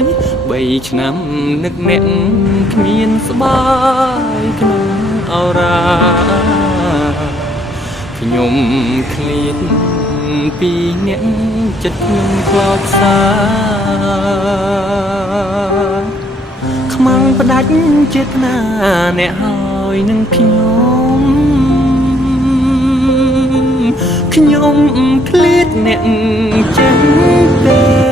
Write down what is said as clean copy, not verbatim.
យបីឆ្នាំនឹកអ្នកគ្មានស្បាយក្នុងអរាខ្ញុំឃ្លាតពីអ្នកចិត្តខ្ញុំខ្លោចសាខ្មាំងផ្ដាច់ចេតនាអ្នកហើយនឹងខ្ញុំឃ្លាតអ្នកចឹងទេ